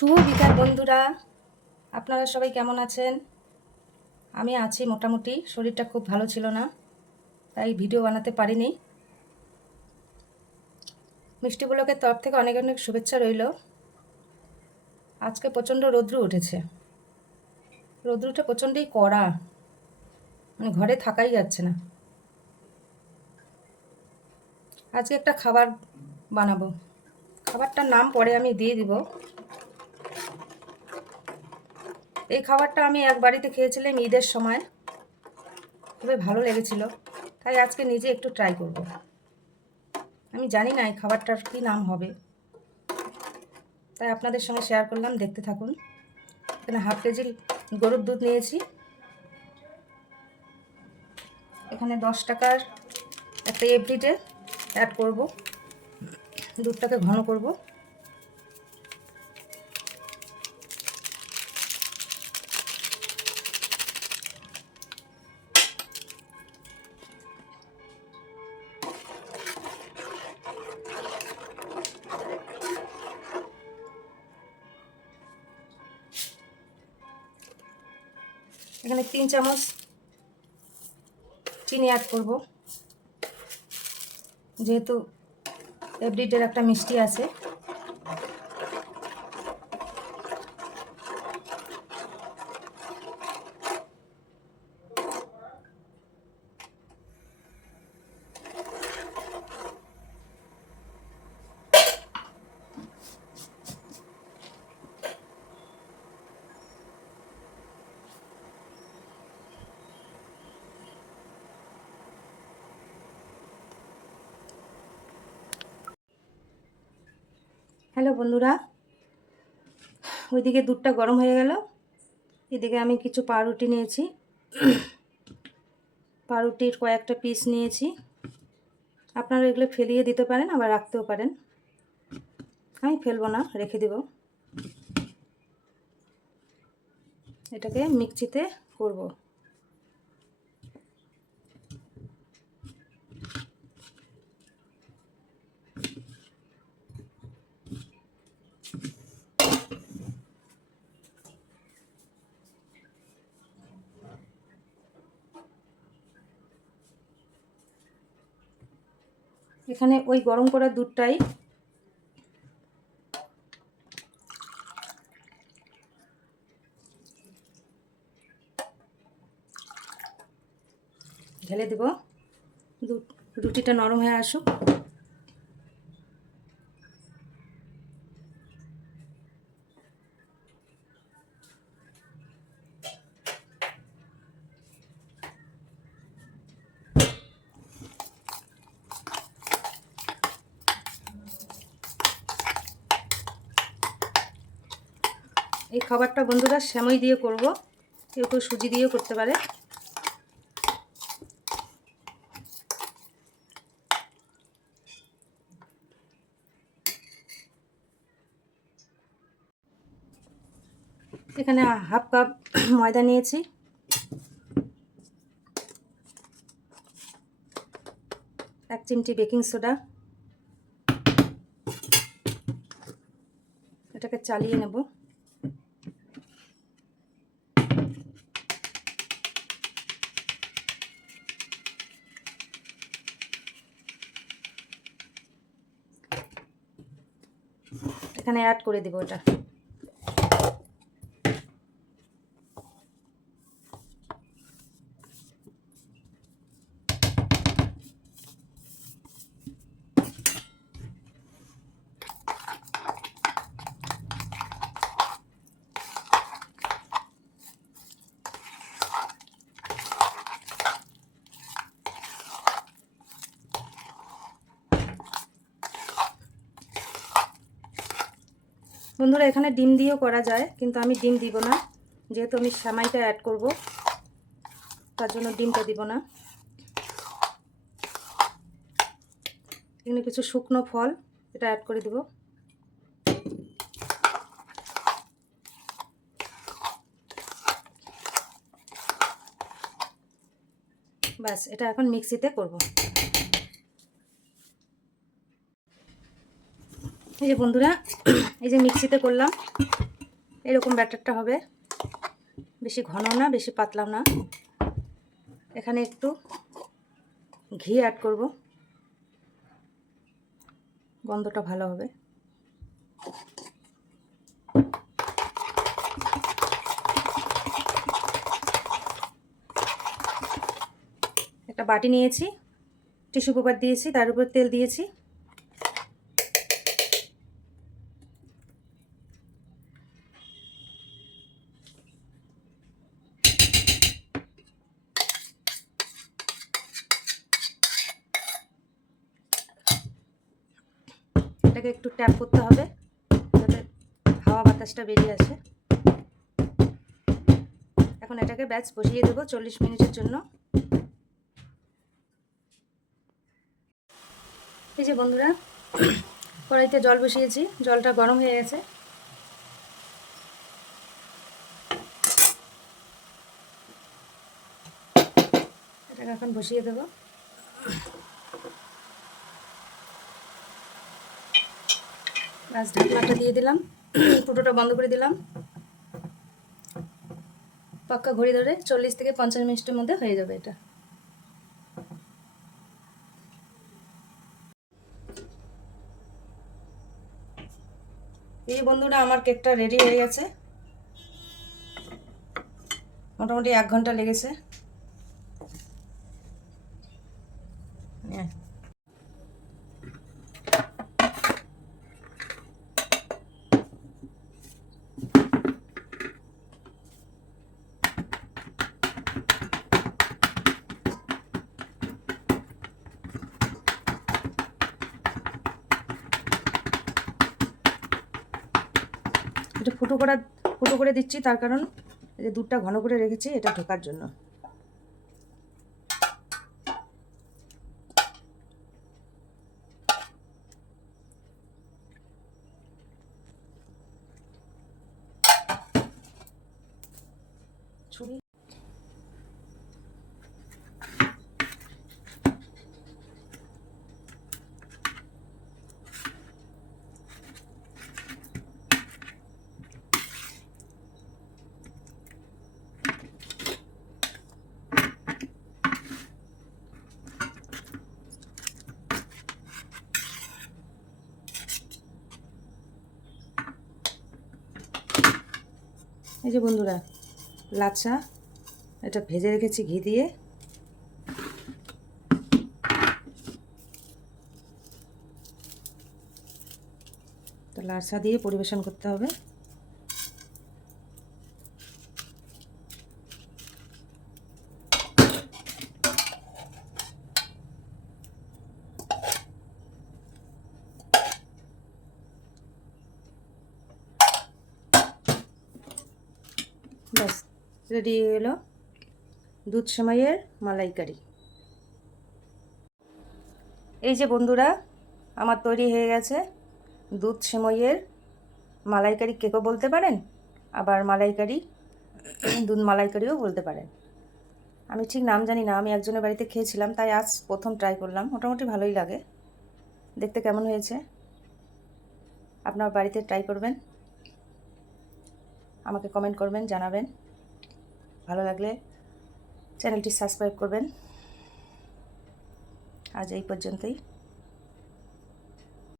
শুভ বিকাল বন্ধুরা, আপনারা সবাই কেমন আছেন? আমি আছি মোটামুটি। শরীরটা খুব ভালো ছিল না, তাই ভিডিও বানাতে পারিনি। মিষ্টি ব্লগের তরফ থেকে অনেক অনেক শুভেচ্ছা রইল। আজকে প্রচণ্ড রৌদ্র উঠেছে। রৌদ্রটা প্রচণ্ডই কড়া, মানে ঘরে থাকাই যাচ্ছে না। আজকে একটা খাবার বানাবো, খাবারটার নাম পরে আমি দিয়ে দিব। এই খাবারটা আমি এক বাড়িতে খেয়েছিলাম ঈদের সময়, খুবই ভালো লেগেছিল, তাই আজকে নিজে একটু ট্রাই করব। আমি জানি না এই খাবারটার কী নাম হবে, তাই আপনাদের সঙ্গে শেয়ার করলাম, দেখতে থাকুন। এখানে হাফ কেজি গরুর দুধ নিয়েছি। এখানে 10 টাকার একটা এভরিডে অ্যাড করব, দুধটাকে ঘন করব। এখানে 3 চামচ চিনি অ্যাড করব, যেহেতু এভরিডের একটা মিষ্টি আছে। হ্যালো বন্ধুরা, ওইদিকে দুধটা গরম হয়ে গেল। এদিকে আমি কিছু পাউরুটি নিয়েছি, পাউরুটির কয়েকটা পিস নিয়েছি। আপনারা এগুলো ফেলিয়ে দিতে পারেন, আবার রাখতেও পারেন। আমি ফেলবো না, রেখে দেব। এটাকে মিক্সিতে করব। এখানে ওই গরম করা দুধটাই ঢেলে দেব। রুটিটা নরম হয়ে আসুক। এই খাবারটা বন্ধুরা সেমাই দিয়ে করব, কেউ কেউ সুজি দিয়েও করতে পারে। এখানে হাফ কাপ ময়দা নিয়েছি, এক চিমটি বেকিং সোডা। এটাকে চালিয়ে নেব। এখানে অ্যাড করে দেব এটা। বন্ধুরা এখানে ডিম দিয়েও করা যায়, কিন্তু আমি ডিম দিব না, যেহেতু আমি সেমাইটা অ্যাড করব, তার জন্য ডিমটা দিব না। এখানে কিছু শুকনো ফল এটা অ্যাড করে দেব। ব্যাস, এটা এখন মিক্সিতে করব। এই যে বন্ধুরা, এই যে মিক্সিতে করলাম। এরকম ব্যাটারটা হবে, বেশি ঘন না বেশি পাতলাও না। এখানে একটু ঘি অ্যাড করব, গন্ধটা ভালো হবে। একটা বাটি নিয়েছি, টিস্যু পেপার দিয়েছি, তার উপর তেল দিয়েছি। এটাকে একটু ট্যাপ করতে হবে যাতে হাওয়া বাতাসটা বেরিয়ে আসে। এখন এটাকে ব্যাচ বসিয়ে দেবো 40 মিনিটের জন্য। এই যে বন্ধুরা, কড়াইতে জল বসিয়েছি, জলটা গরম হয়ে গেছে। এটাকে এখন বসিয়ে দেবো। ব্যাস ঢাকনাটা দিয়ে দিলাম, ফুটোটা বন্ধ করে দিলাম। পাক্কা ঘড়ি ধরে 40 থেকে 50 মিনিটের মধ্যে হয়ে যাবে এটা। এই বন্ধুরা, আমার কেকটা রেডি হয়ে গেছে। মোটামুটি 1 ঘন্টা লেগেছে। এটা ফুটো করে দিচ্ছি, তার কারণ এই যে দুধটা ঘন করে রেখেছি এটা ঢোকার জন্য। ছুরি এই যে বন্ধুরা, লাচ্ছা এটা ভেজে রেখেছি ঘি দিয়ে। তো লাচ্ছা দিয়ে পরিবেশন করতে হবে। ব্যাস রেডি হয়ে গেল দুধ সেমাইয়ের মালাইকারি। এই যে বন্ধুরা, আমার তৈরি হয়ে গেছে দুধ সেমাইয়ের মালাইকারি কেকও বলতে পারেন, আবার মালাইকারি দুধ মালাইকারিও বলতে পারেন। আমি ঠিক নাম জানি না, আমি একজনের বাড়িতে খেয়েছিলাম, তাই আজ প্রথম ট্রাই করলাম। মোটামুটি ভালোই লাগে। দেখতে কেমন হয়েছে আপনার বাড়িতে ট্রাই করবেন, আমাকে কমেন্ট করবেন, জানাবেন। ভালো লাগলে চ্যানেলটি সাবস্ক্রাইব করবেন। আজ এই পর্যন্তই।